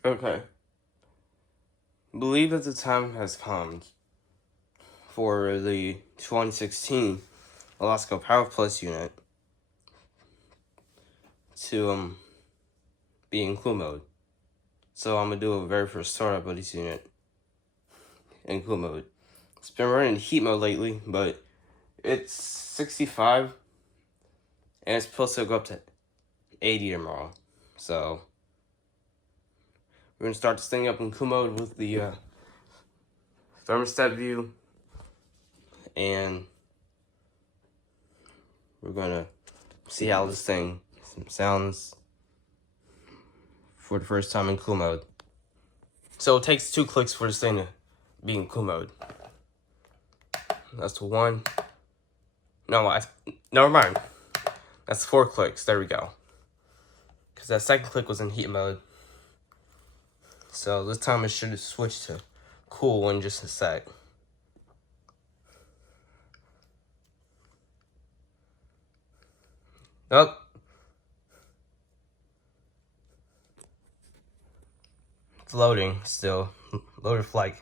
Okay. Believe that the time has come for the 2016 Lasko Power Plus unit to be in cool mode. So I'm gonna do a very first startup of this unit in cool mode. It's been running heat mode lately, but it's 65 and it's supposed to go up to 80 tomorrow. So we're gonna start this thing up in cool mode with the thermostat view, and we're gonna see how this thing sounds for the first time in cool mode. So it takes 2 clicks for this thing to be in cool mode. That's the one. No, never mind. That's 4 clicks. There we go. Because that second click was in heat mode. So this time it should have switched to cool in just a sec. Nope. It's loading still. Loaded for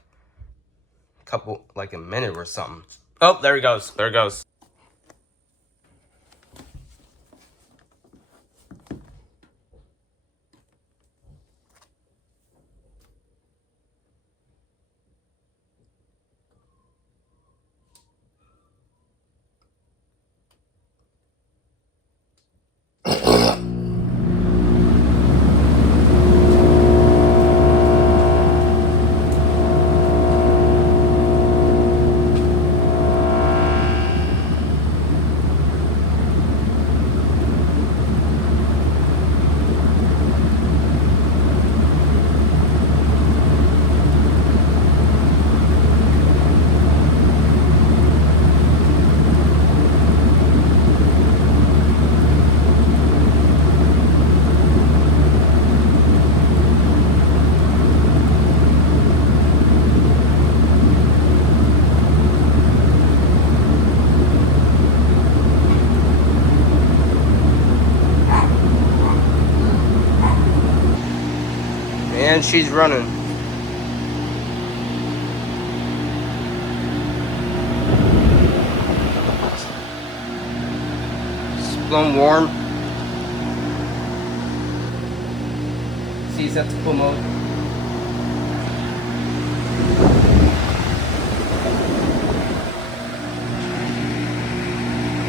like a minute or something. Oh, there it goes. There it goes. And she's running. It's blown warm. See, set to cool mode.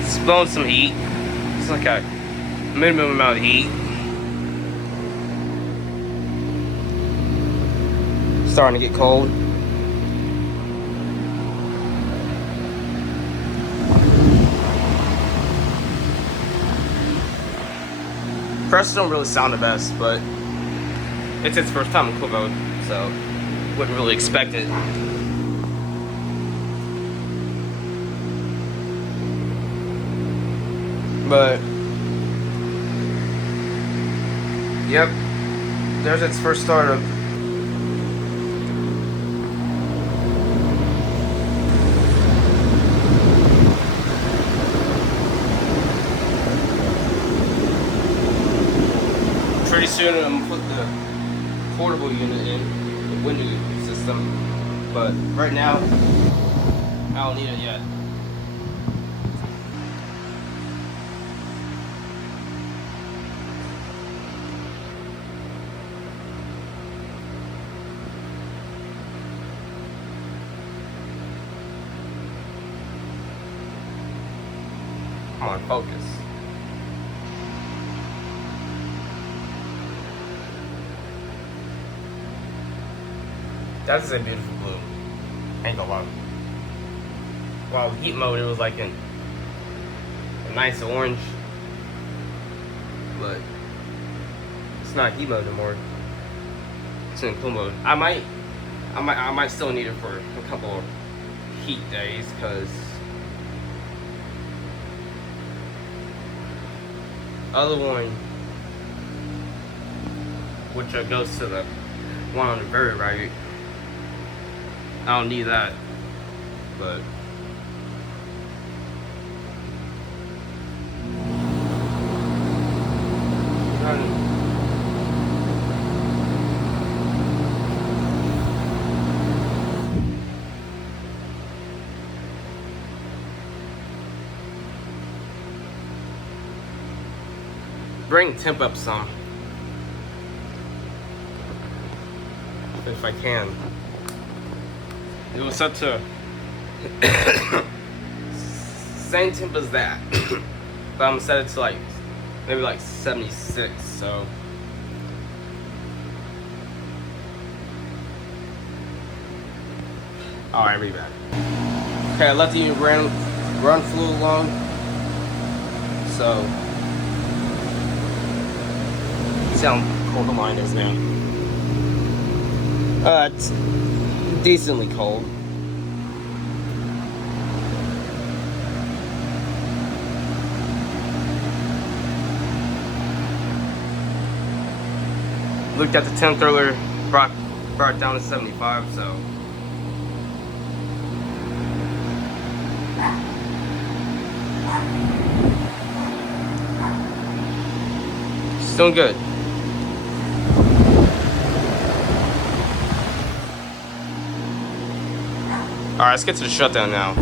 It's blowing some heat. It's like a minimum amount of heat. Starting to get cold. Presses don't really sound the best, but it's its first time in cool mode, so wouldn't really expect it. But yep, there's its first startup. Pretty soon I'm gonna put the portable unit in, the window system, but right now I don't need it yet. Come on, focus. That's a beautiful blue. Ain't gonna lie. While heat mode, it was like a nice orange, but it's not heat mode anymore. It's in cool mode. I might still need it for a couple of heat days, cause other one, which goes to the one on the very right. I don't need that, but bring temp up some. If I can. It was set to same temp as that. But I'm gonna set it to like maybe like 76, so alright, I'll be back. Okay, I let the unit run flew along. So see how cold the line is now. It's decently cold. Looked at the temp earlier, brought it down to 75, so it's doing good. Alright, let's get to the shutdown now.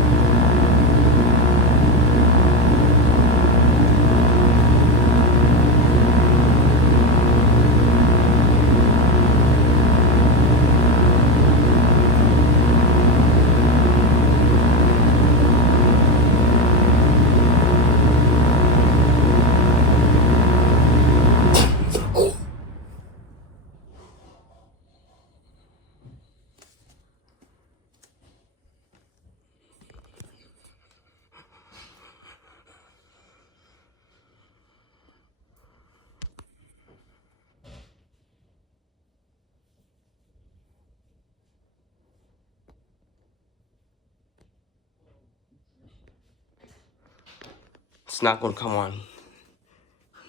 It's not going to come on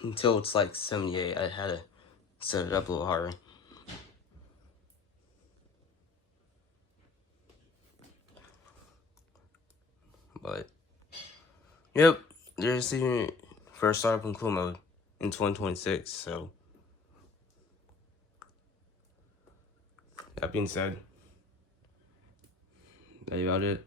until it's like 78. I had to set it up a little harder. But, yep, there's the first startup in cool mode in 2026, so that being said, that's about it.